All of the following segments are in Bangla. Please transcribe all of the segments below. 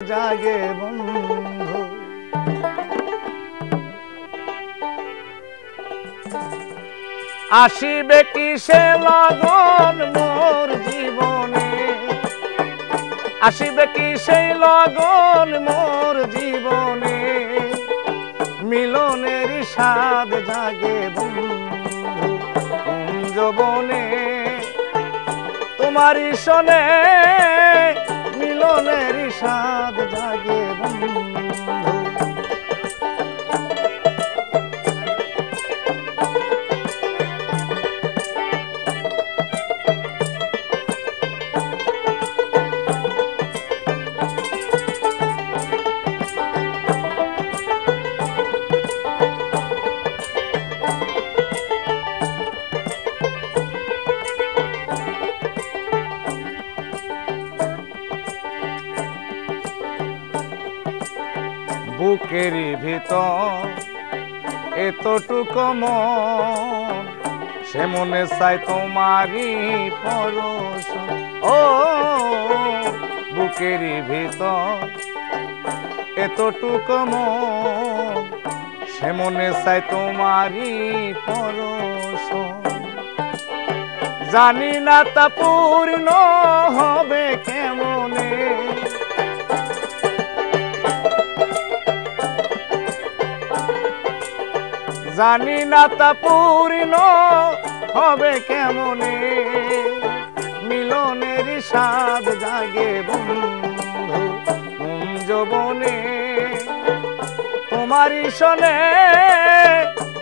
জাগে বন্ধু। আসিবে কিসে লগন মোর জীবনে, আসিবে কিসে লগন মোর জীবনে, মিলনের স্বাদ জাগে বন্ধু যৌবনে। তোমারই শোনে মিলনের স্বাদ জাগে বন্ধু। বুকেরই ভিতর এতটুকু মন, সে মনে চাই তোমারই পরশ। ও বুকেরই ভিতর এতটুকু মন, সে মনে চাই তোমারই পরশ। জানি না তা পূর্ণ হবে কেমনে, জানি না তা পূর্ণ হবে কেমনে, মিলনের স্বাদ জাগে বন্ধু যৌবনে। তোমারই শোনে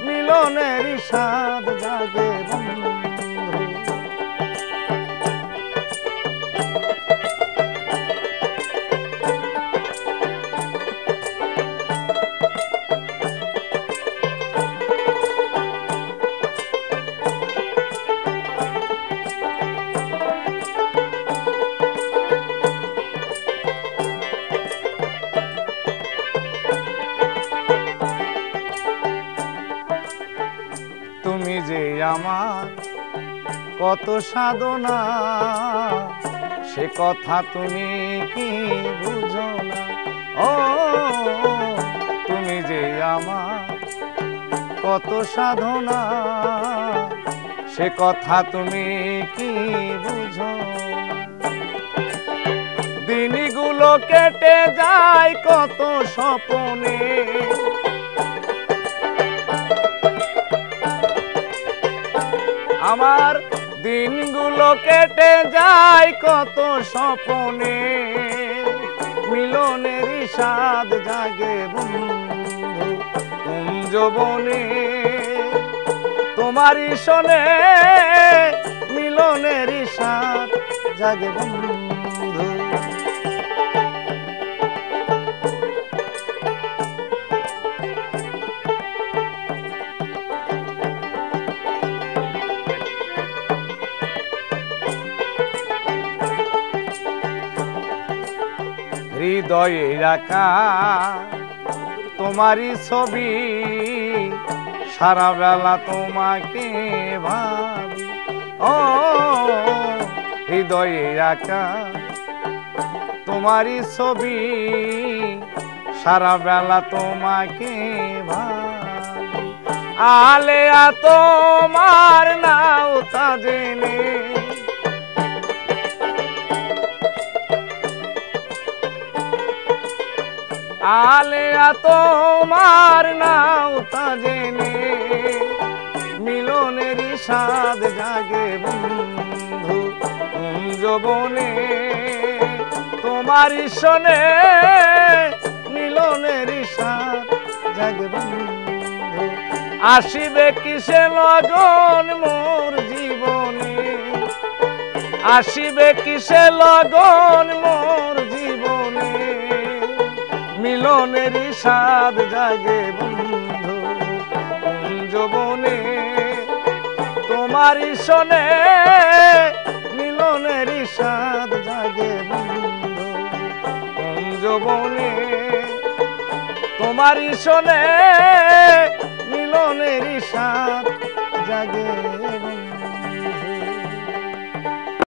মিলনের স্বাদ জাগে বন্ধু। তুমি যে আমার কত সাধনা, সে কথা তুমি কি বুঝো না। ও তুমি যে আমার কত সাধনা, সে কথা তুমি কি বুঝো না। দিনগুলো কেটে যায় কত স্বপ্নে, আমার দিনগুলো কেটে যায় কত স্বপ্নে, মিলনের স্বাদ জাগে বন্ধু যৌবনে। তোমারই শোনে মিলনের স্বাদ জাগে বন্ধু। হৃদয়ে রাখা তোমারই ছবি, সারা বেলা তোমাকে ভাবি। ও হৃদয়ে রাখা তোমারই ছবি, সারা বেলা তোমাকে ভাবি। আলেয়া তোমার নাও তা জেনে, আলেয়া তোমার নাও তা জেনে, মিলনের স্বাদ জাগে বন্ধু যৌবনে। তোমারই শোনে মিলনের স্বাদ জাগে বন্ধু। আসিবে কিসে লগন মোর জীবনে, আসিবে কিসে লগন মোর জীবনে, মিলনের স্বাদ জাগে বন্ধু যৌবনে। তোমারই শোনে মিলনের স্বাদ জাগে বন্ধু যৌবনে। তোমারই শোনে মিলনের স্বাদ জাগে বন্ধু।